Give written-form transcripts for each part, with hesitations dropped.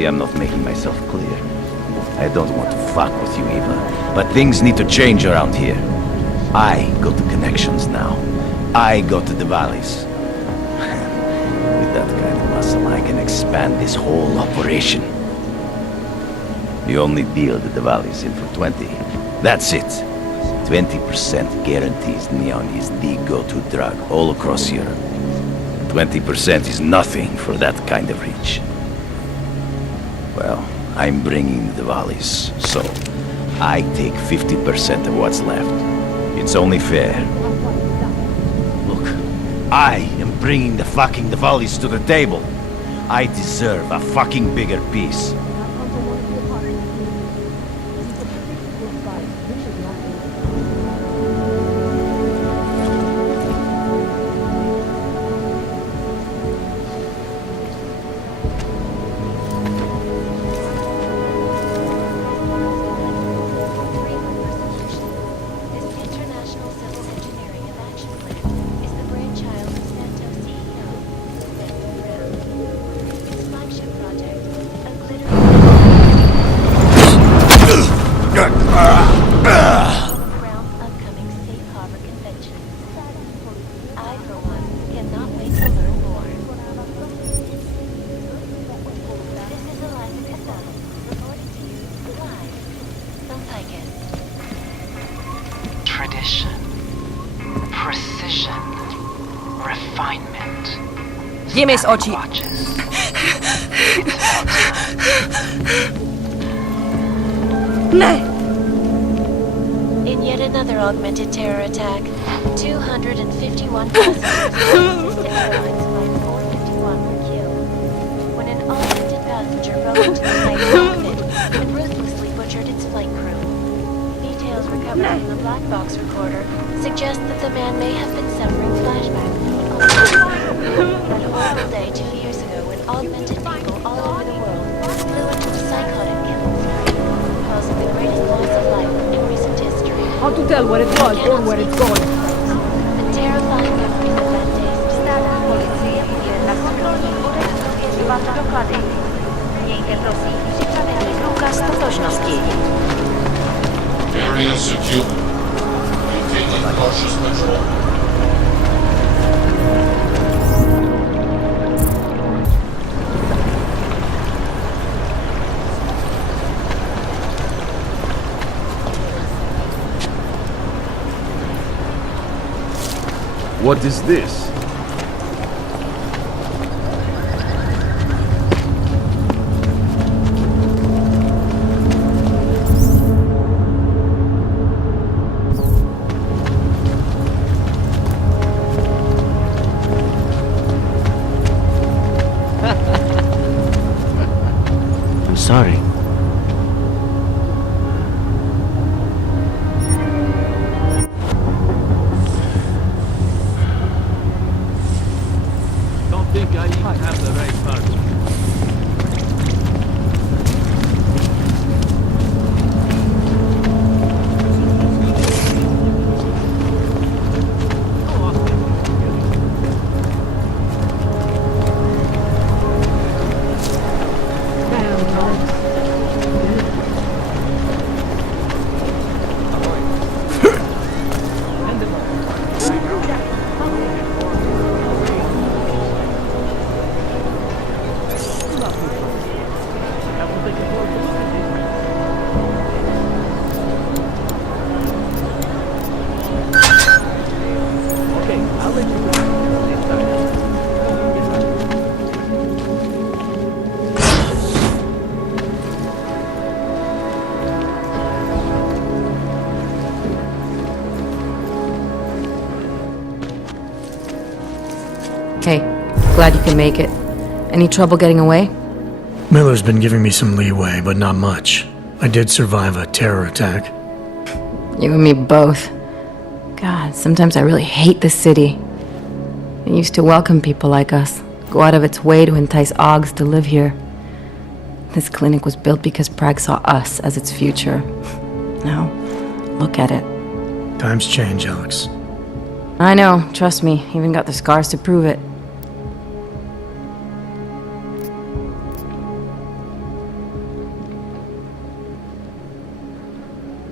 Maybe I'm not making myself clear. I don't want to fuck with you, Eva, but things need to change around here. I got the connections now. I got the valleys. With that kind of muscle, I can expand this whole operation. The only deal that the Valley's in for 20. That's it. 20% guarantees Neon is the go-to drug all across Europe. 20% is nothing for that kind of reach. Well, I'm bringing the Valleys, so I take 50% of what's left. It's only fair. Look, I am bringing the Valleys to the table. I deserve a fucking bigger piece. Tradition, precision, refinement. Jimmy z oči. Ne! In yet another augmented terror attack, 251 passengers of the airline's Flight 451 were killed when an augmented passenger broke into the plane cockpit and ruthlessly butchered its flight crew. Details recovered from the black box recorder suggest that the man may have been suffering flashbacks that horrible day 2 years ago when augmented people all over the world flew into a psychotic killing spree, causing the greatest loss of life in recent history. How to tell where it was or where it's going? The terrifying memories of that day still Policja udziela kontroli uregulowanie zwłaszcza dokłady. Miejcie prosi, życzamy druga z tożności. Area secure. Maintaining cautious control. What is this? I'm sorry. Think I even have the right parts. Hey, glad you can make it. Any trouble getting away? Miller's been giving me some leeway, but not much. I did survive a terror attack. You and me both. God, sometimes I really hate this city. It used to welcome people like us, go out of its way to entice Augs to live here. This clinic was built because Prague saw us as its future. Now, look at it. Times change, Alex. I know, trust me, even got the scars to prove it.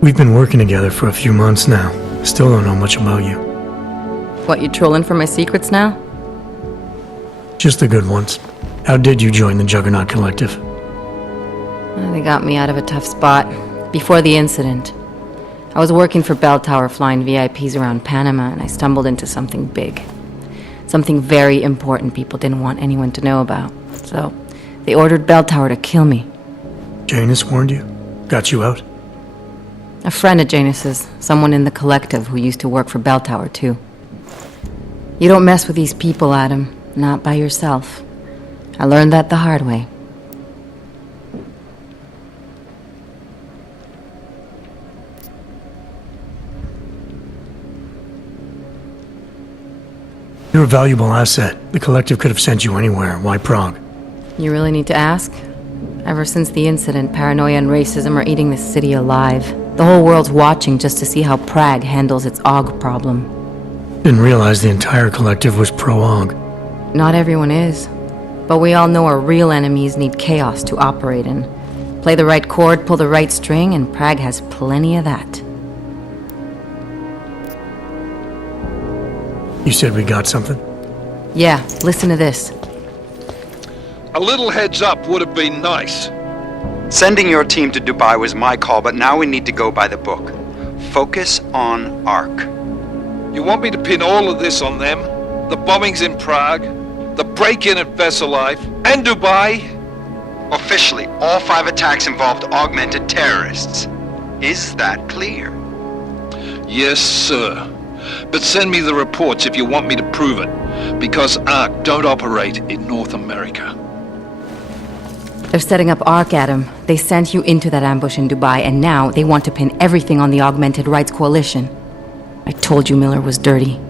We've been working together for a few months now. Still don't know much about you. What, you trolling for my secrets now? Just the good ones. How did you join the Juggernaut Collective? They got me out of a tough spot. Before the incident, I was working for Bell Tower flying VIPs around Panama, and I stumbled into something big. Something very important people didn't want anyone to know about. So, they ordered Bell Tower to kill me. Janus warned you? Got you out? A friend of Janus's, someone in the collective who used to work for Bell Tower, too. You don't mess with these people, Adam. Not by yourself. I learned that the hard way. You're a valuable asset. The collective could have sent you anywhere. Why Prague? You really need to ask? Ever since the incident, paranoia and racism are eating this city alive. The whole world's watching just to see how Prague handles its AUG problem. Didn't realize the entire collective was pro-AUG. Not everyone is. But we all know our real enemies need chaos to operate in. Play the right chord, pull the right string, and Prague has plenty of that. You said we got something? Yeah, listen to this. A little heads up would have been nice. Sending your team to Dubai was my call, but now we need to go by the book. Focus on ARC. You want me to pin all of this on them? The bombings in Prague, the break-in at Vessel Life, and Dubai? Officially, all 5 attacks involved augmented terrorists. Is that clear? Yes, sir. But send me the reports if you want me to prove it, because ARC don't operate in North America. They're setting up ARC, Adam. They sent you into that ambush in Dubai, and now they want to pin everything on the Augmented Rights Coalition. I told you Miller was dirty.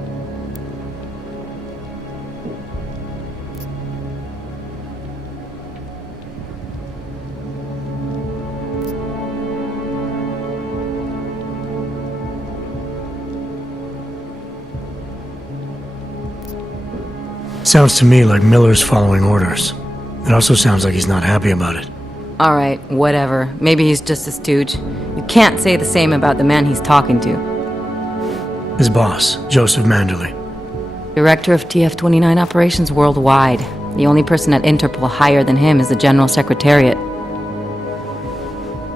Sounds to me like Miller's following orders. It also sounds like he's not happy about it. All right, whatever. Maybe he's just a stooge. You can't say the same about the man he's talking to. His boss, Joseph Manderley. Director of TF-29 operations worldwide. The only person at Interpol higher than him is the General Secretariat.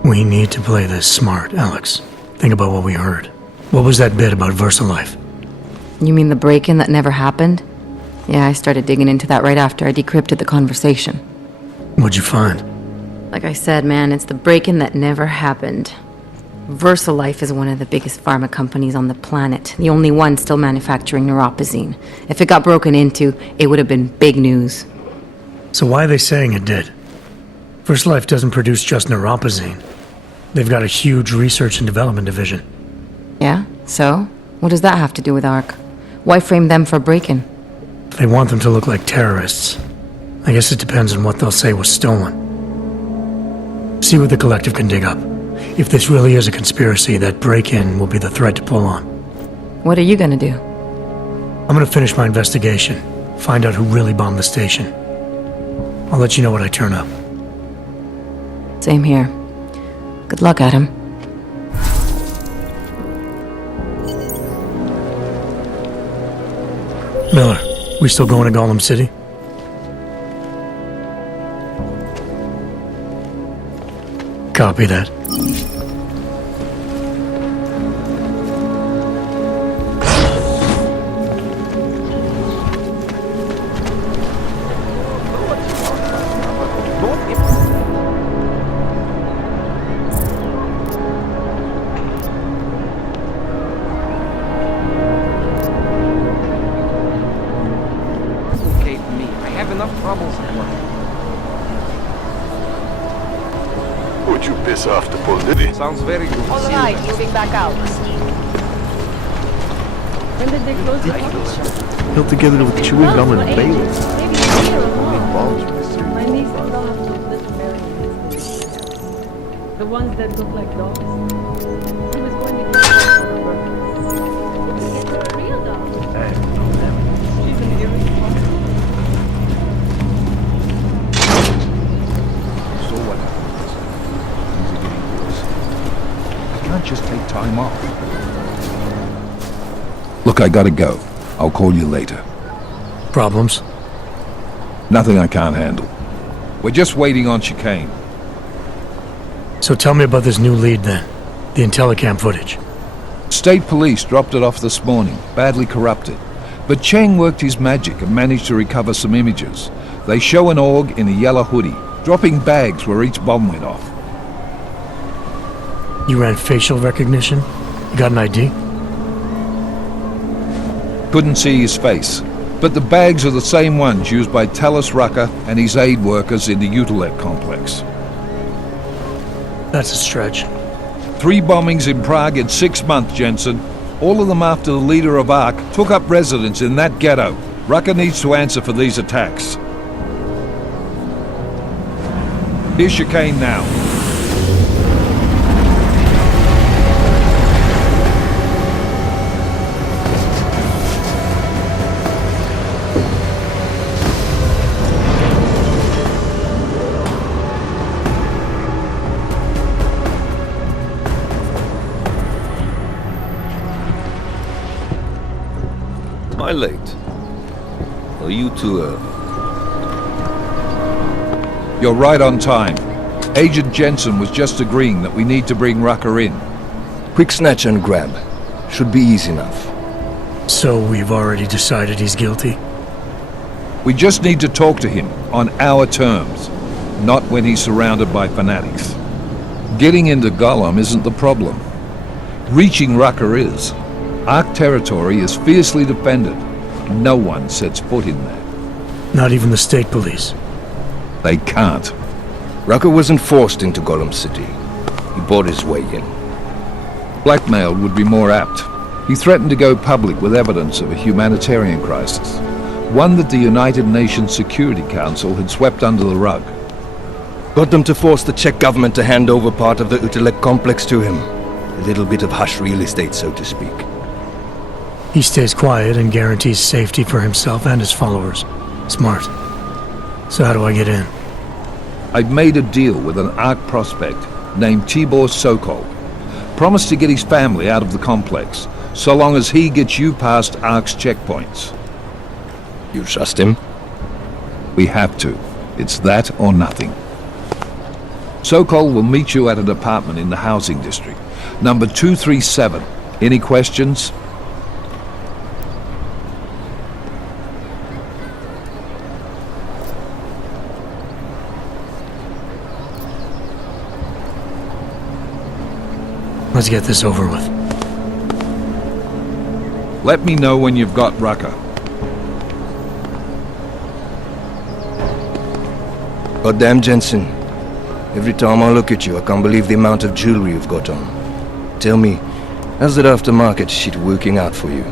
We need to play this smart, Alex. Think about what we heard. What was that bit about VersaLife? You mean the break-in that never happened? Yeah, I started digging into that right after I decrypted the conversation. What'd you find? Like I said, man, it's the break-in that never happened. VersaLife is one of the biggest pharma companies on the planet, the only one still manufacturing neuropozyne. If it got broken into, it would have been big news. So why are they saying it did? VersaLife doesn't produce just neuropozyne. They've got a huge research and development division. Yeah? So? What does that have to do with ARC? Why frame them for break-in? They want them to look like terrorists. I guess it depends on what they'll say was stolen. See what the collective can dig up. If this really is a conspiracy, that break-in will be the thread to pull on. What are you gonna do? I'm gonna finish my investigation, find out who really bombed the station. I'll let you know when I turn up. Same here. Good luck, Adam. Miller, we still going to Gollum City? Copy that. Okay for me. I have enough troubles at work. Would you piss off the police? Sounds very good. All right, moving back out. Held together with chewing gum and Bailey. My niece and daughter have those little berries. The ones that look like dogs. He was going to get them for her birthday. It's a real dog. She's an irresponsible. So what happens? Things are getting worse. I can't just take time off. Look, I gotta go. I'll call you later. Problems? Nothing I can't handle. We're just waiting on chicane. So tell me about this new lead then. The Intellicam footage. State police dropped it off this morning, badly corrupted. But Cheng worked his magic and managed to recover some images. They show an org in a yellow hoodie, dropping bags where each bomb went off. You ran facial recognition? You got an ID? Couldn't see his face, but the bags are the same ones used by Talos Rucker and his aid workers in the Utulek complex. That's a stretch. 3 bombings in Prague in 6 months, Jensen. All of them after the leader of ARC took up residence in that ghetto. Rucker needs to answer for these attacks. Here's chicane now. Am I late? Are you too early? You're right on time. Agent Jensen was just agreeing that we need to bring Rucker in. Quick snatch and grab. Should be easy enough. So we've already decided he's guilty? We just need to talk to him on our terms, not when he's surrounded by fanatics. Getting into Gollum isn't the problem. Reaching Rucker is. ARC territory is fiercely defended. No one sets foot in there. Not even the state police? They can't. Rucker wasn't forced into Gollum City. He bought his way in. Blackmailed would be more apt. He threatened to go public with evidence of a humanitarian crisis, one that the United Nations Security Council had swept under the rug. Got them to force the Czech government to hand over part of the Utulek complex to him. A little bit of hush real estate, so to speak. He stays quiet and guarantees safety for himself and his followers. Smart. So how do I get in? I've made a deal with an ARC prospect named Tibor Sokol. Promised to get his family out of the complex, so long as he gets you past ARC's checkpoints. You trust him? We have to. It's that or nothing. Sokol will meet you at an apartment in the housing district. Number 237. Any questions? Let's get this over with. Let me know when you've got Rucker. Goddamn, Jensen. Every time I look at you, I can't believe the amount of jewelry you've got on. Tell me, how's that aftermarket shit working out for you?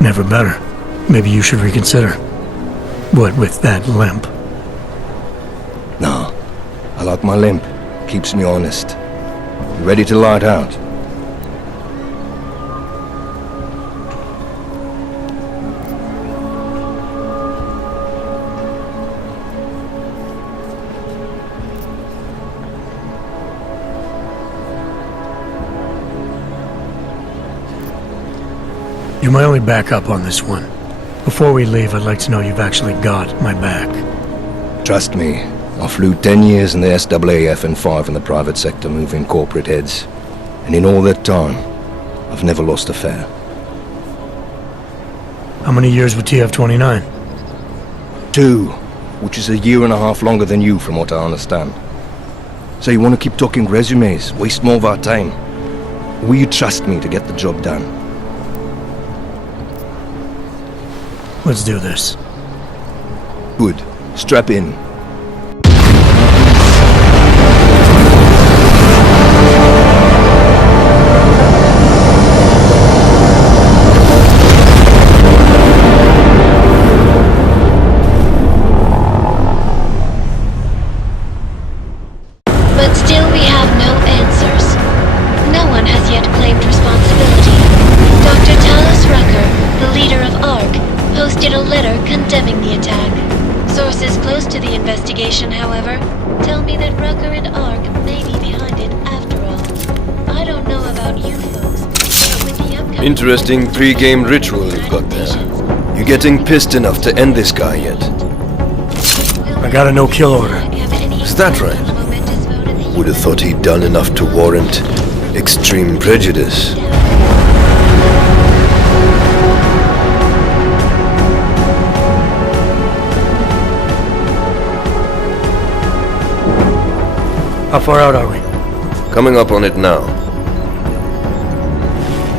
Never better. Maybe you should reconsider. What with that limp? Nah, I like my limp. Keeps me honest. You ready to light out? You're my only backup on this one. Before we leave, I'd like to know you've actually got my back. Trust me, I flew 10 years in the SAAF and 5 in the private sector moving corporate heads. And in all that time, I've never lost a fare. How many years with TF-29? 2, which is a year and a half longer than you from what I understand. So you want to keep talking resumes, waste more of our time? Or will you trust me to get the job done? Let's do this. Good. Strap in. But still we have no answers. No one has yet claimed responsibility. Dr. Talos Rucker, the leader of ARC, posted a letter condemning the attack. Sources close to the investigation, however, tell me that Rucker and ARC may be behind it after all. I about you folks, but with the upcoming... Interesting pre-game ritual you've got there. You getting pissed enough to end this guy yet? I got a no-kill order. Is that right? Would have thought he'd done enough to warrant extreme prejudice. How far out are we? Coming up on it now.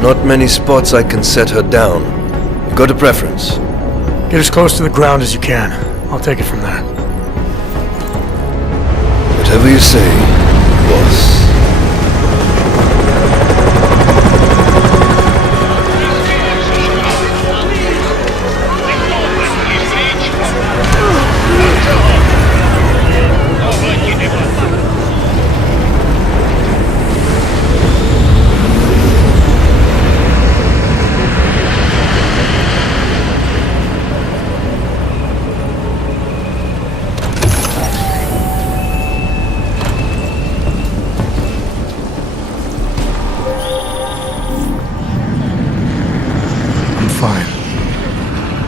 Not many spots I can set her down. You got a preference? Get as close to the ground as you can. I'll take it from there. Whatever you say, boss.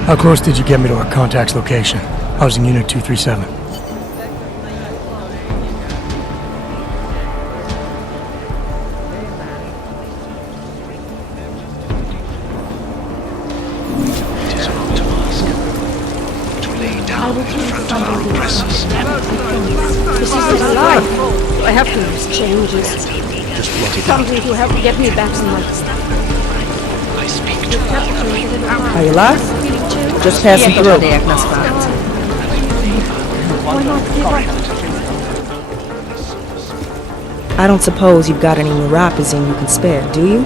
How close did you get me to our contact's location? Housing Unit 237. It is wrong to ask. To lay down in front of our oppressors. This is my life. I have to use changes. Something to help get me back some money. I speak to Are you lost? Just passing through. I don't suppose you've got any neuropazine you can spare, do you?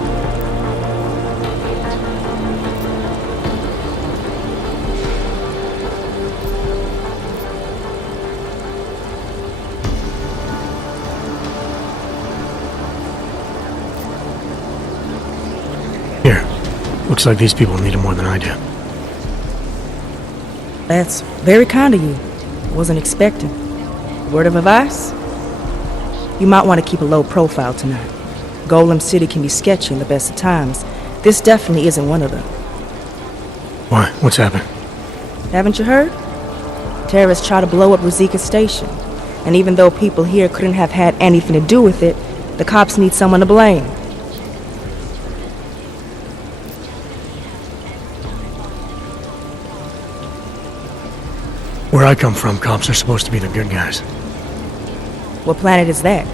Here. Looks like these people need it more than I do. That's very kind of you. Wasn't expecting. Word of advice? You might want to keep a low profile tonight. Golem City can be sketchy in the best of times. This definitely isn't one of them. Why? What's happened? Haven't you heard? Terrorists try to blow up Ruzika Station. And even though people here couldn't have had anything to do with it, the cops need someone to blame. Where I come from, cops are supposed to be the good guys. What planet is that?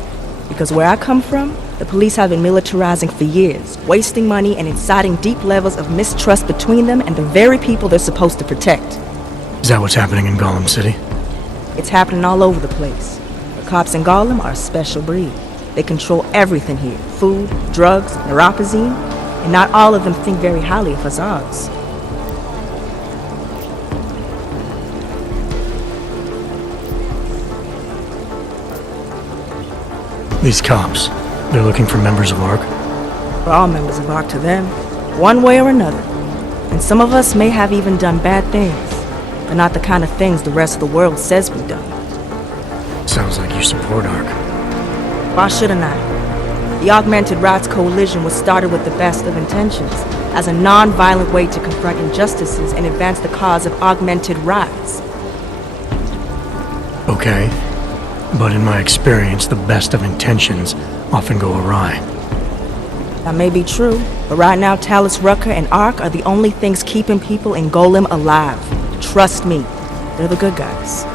Because where I come from, the police have been militarizing for years, wasting money and inciting deep levels of mistrust between them and the very people they're supposed to protect. Is that what's happening in Golem City? It's happening all over the place. The cops in Golem are a special breed. They control everything here. Food, drugs, neuropazine, and not all of them think very highly of Azargs. These cops, they're looking for members of ARC? We're all members of ARC to them, one way or another. And some of us may have even done bad things, but not the kind of things the rest of the world says we've done. Sounds like you support ARC. Why shouldn't I? The Augmented Rights Coalition was started with the best of intentions, as a non-violent way to confront injustices and advance the cause of augmented rights. Okay. But in my experience, the best of intentions often go awry. That may be true, but right now Talus Rucker and ARC are the only things keeping people in Golem alive. Trust me, they're the good guys.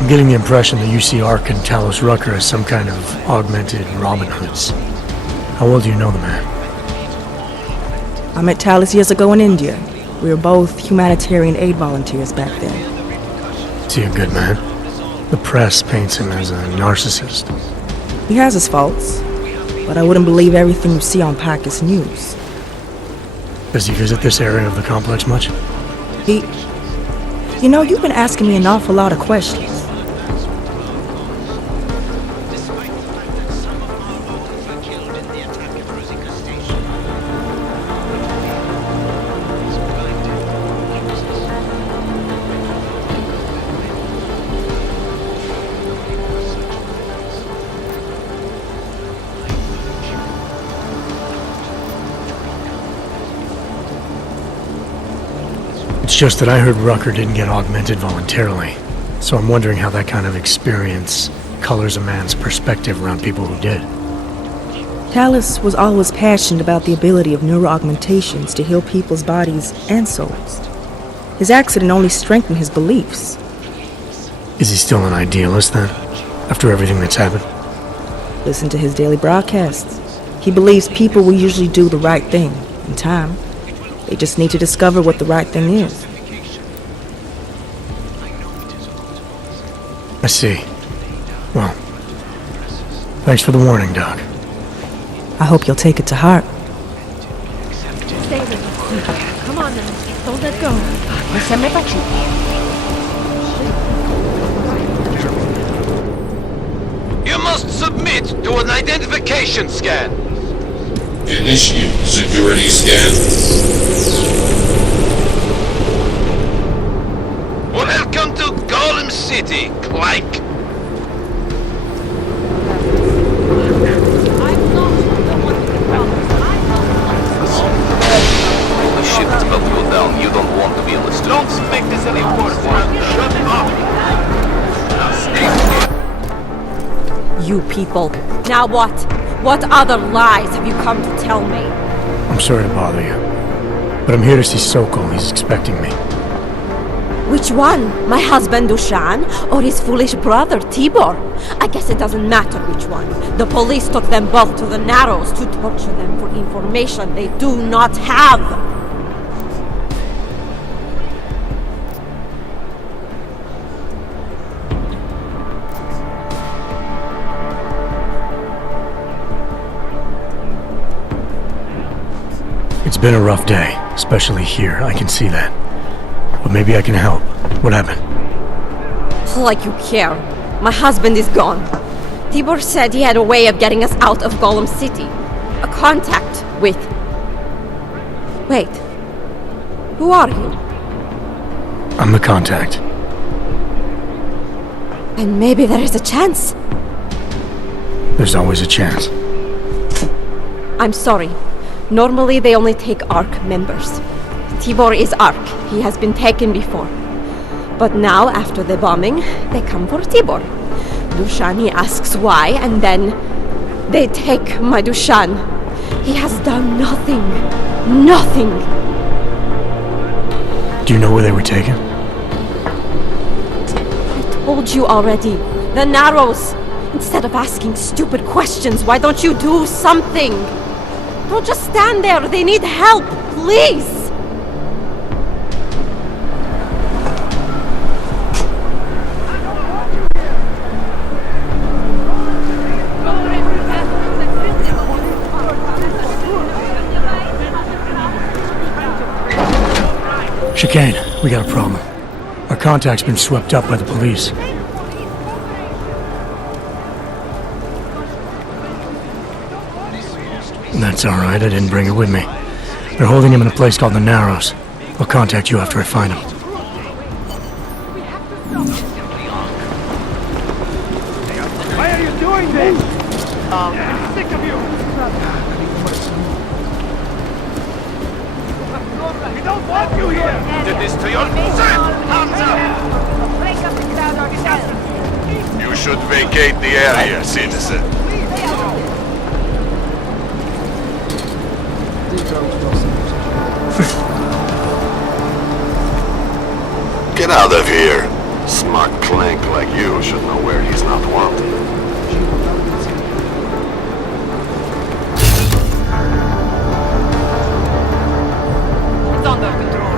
I'm getting the impression that you see ARC and Talos Rucker as some kind of augmented Robin Hoods. How well do you know the man? I met Talus years ago in India. We were both humanitarian aid volunteers back then. Is he a good man? The press paints him as a narcissist. He has his faults, but I wouldn't believe everything you see on Pacus News. Does he visit this area of the complex much? You know, you've been asking me an awful lot of questions. just that I heard Rucker didn't get augmented voluntarily, so I'm wondering how that kind of experience colors a man's perspective around people who did. Talus was always passionate about the ability of neuroaugmentations to heal people's bodies and souls. His accident only strengthened his beliefs. Is he still an idealist then, after everything that's happened? Listen to his daily broadcasts. He believes people will usually do the right thing in time. They just need to discover what the right thing is. I see. Well, thanks for the warning, Doc. I hope you'll take it to heart. Stay there. Come on now. Don't let go. You must submit to an identification scan. Initiate security scan. Welcome to Golem City, Clank. The ship is about to go down. You don't want to be on the streets. Don't make this any worse. Shut up. Now stay. You people. Now what? What other lies have you come to tell me? I'm sorry to bother you, but I'm here to see Sokol. He's expecting me. Which one? My husband Dushan or his foolish brother Tibor? I guess it doesn't matter which one. The police took them both to the Narrows to torture them for information they do not have. It's been a rough day, especially here. I can see that. But maybe I can help. What happened? Like you care. My husband is gone. Tibor said he had a way of getting us out of Golem City. A contact with... Wait. Who are you? I'm the contact. And maybe there is a chance. There's always a chance. I'm sorry. Normally they only take ARC members. Tibor is ARC. He has been taken before. But now, after the bombing, they come for Tibor. Dushani asks why, and then they take my Dushan. He has done nothing. Nothing. Do you know where they were taken? I told you already. The Narrows. Instead of asking stupid questions, why don't you do something? Don't just stand there. They need help. Please. Chicane, we got a problem. Our contact's been swept up by the police. That's all right, I didn't bring it with me. They're holding him in a place called the Narrows. I'll contact you after I find him. Why are you doing this? I'm sick of you! We don't want you here! Did this to your son! Hands up! Break up the crowd ourselves. You should vacate the area, citizen. Get out of here! Smart clank like you should know where he's not wanted. It's under control.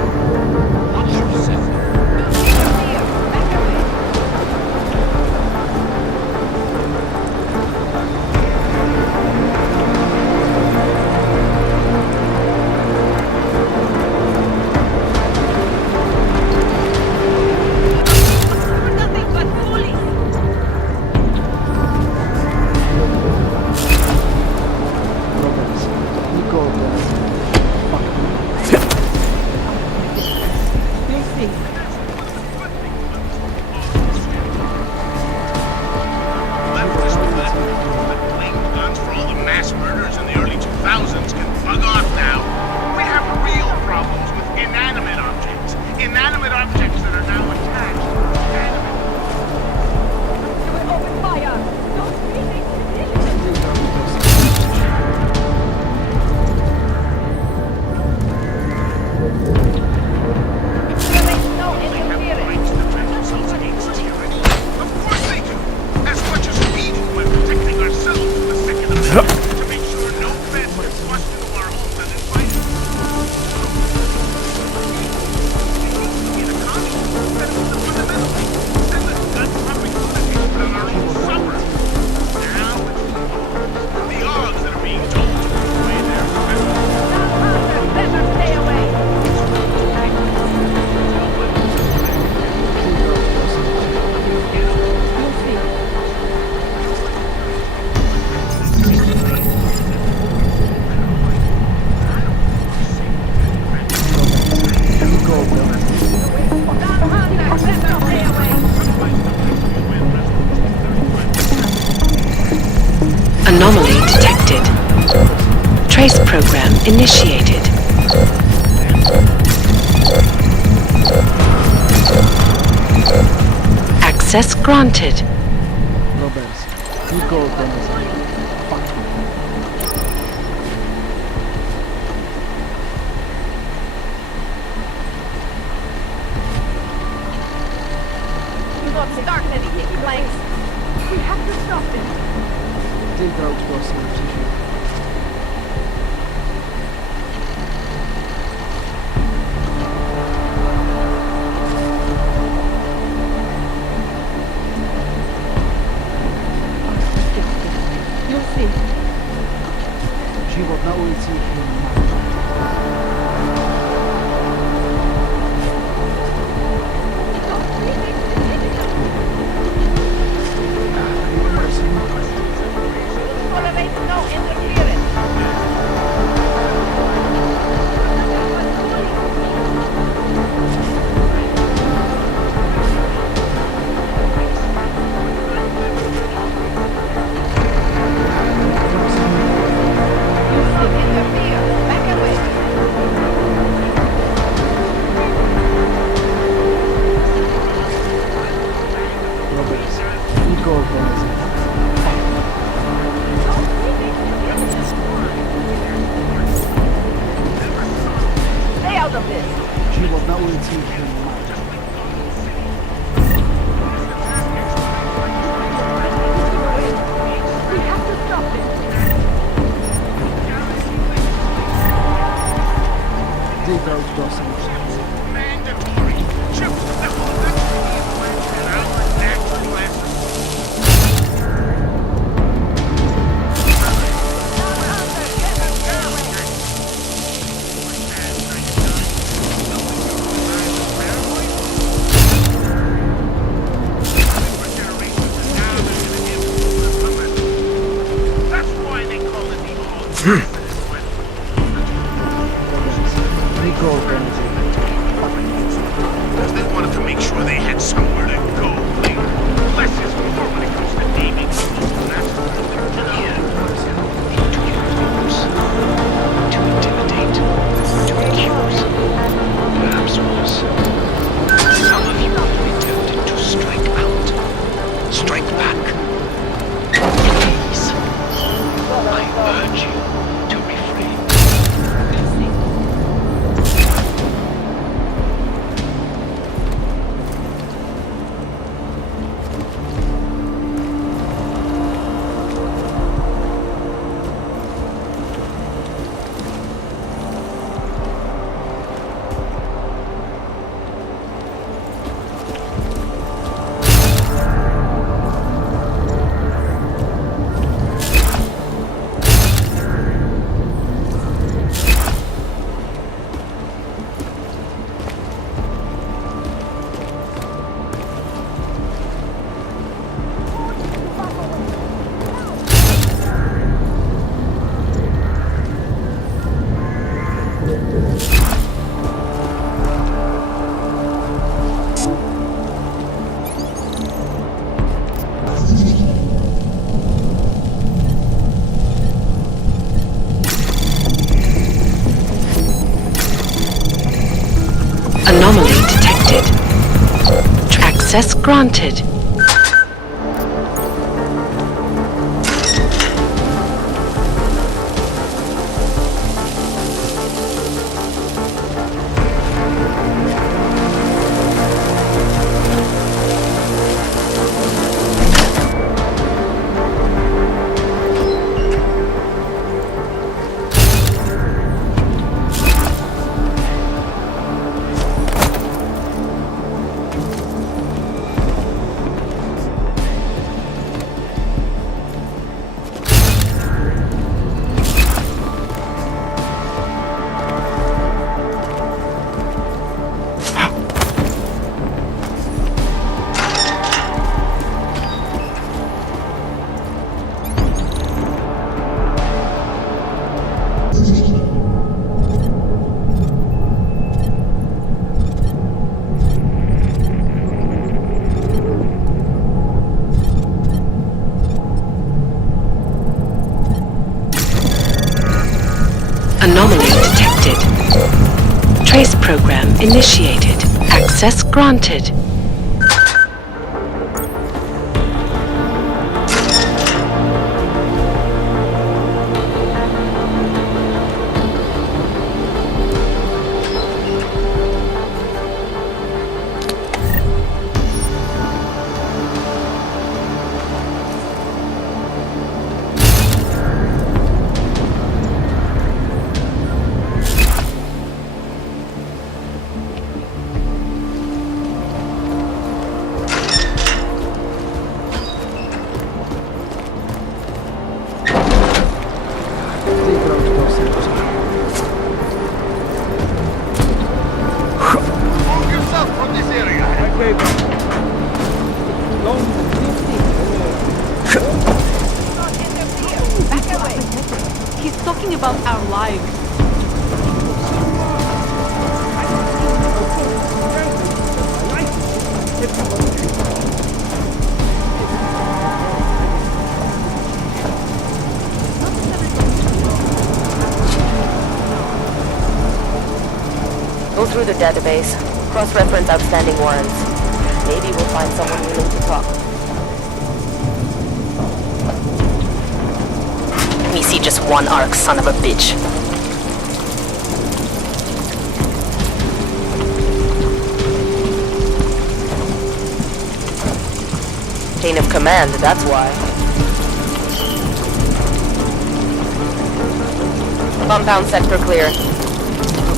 Anomaly detected. Trace program initiated. Access granted. Roberts, you go, Dennis. Fuck you. Don't start anything, Planks. We have to stop them. Dig out for some tissue. You'll see. Живот на улице их не Tolerate no interference. Roberts, you go, Dennis. Stay out of this. Живот на улице их не We have to stop them. Dig out for some tissue. Because they wanted to make sure they had somewhere to go. Less is more when it comes to naming. That's yeah. To use, to intimidate, to accuse, perhaps worse. Some of you will be tempted to strike out, strike back. Please, I urge you to refrain. Anomaly detected. Access granted. detected. Trace program initiated. Access granted. He's talking about our lives. Go through the database, cross-reference outstanding warrants. Maybe we'll find someone willing to talk. Let me see just one arc, son of a bitch. Chain of command, that's why. Compound sector clear.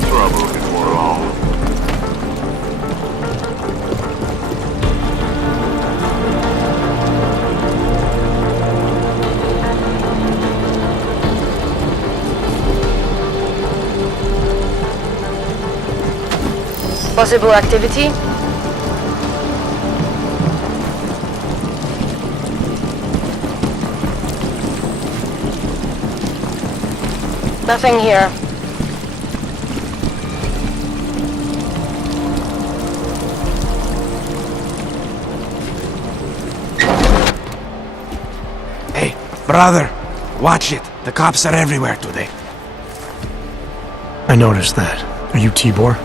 Trouble before long. Possible activity? Nothing here. Hey, brother, watch it. The cops are everywhere today. I noticed that. Are you Tibor?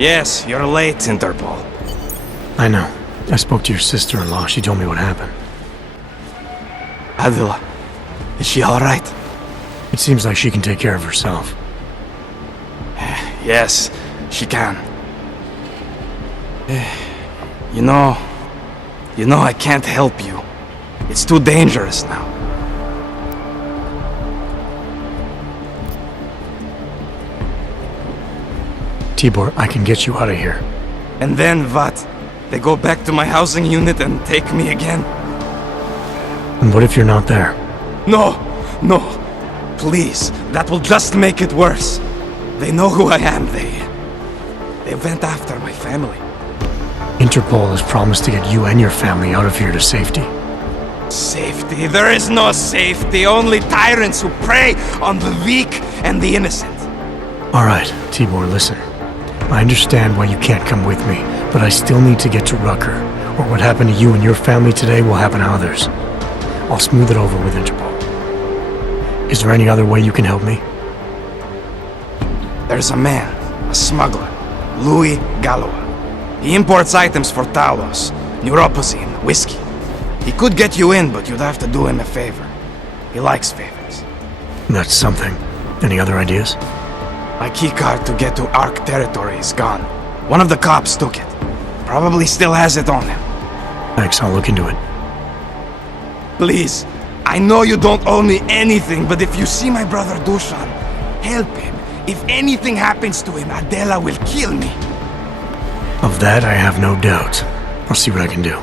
Yes, you're late, Interpol. I know. I spoke to your sister-in-law. She told me what happened. Adela, is she alright? It seems like she can take care of herself. Yes, she can. You know, I can't help you. It's too dangerous now. Tibor, I can get you out of here. And then what? They go back to my housing unit and take me again? And what if you're not there? No! Please, that will just make it worse. They know who I am. They went after my family. Interpol has promised to get you and your family out of here to safety. Safety? There is no safety. Only tyrants who prey on the weak and the innocent. All right, Tibor, listen. I understand why you can't come with me, but I still need to get to Rucker, or what happened to you and your family today will happen to others. I'll smooth it over with Interpol. Is there any other way you can help me? There's a man, a smuggler, Louis Galois. He imports items for Talos, neuropozyne, whiskey. He could get you in, but you'd have to do him a favor. He likes favors. That's something. Any other ideas? My keycard to get to Ark territory is gone. One of the cops took it. Probably still has it on him. Thanks, I'll look into it. Please, I know you don't owe me anything, but if you see my brother Dusan, help him. If anything happens to him, Adela will kill me. Of that, I have no doubt. I'll see what I can do.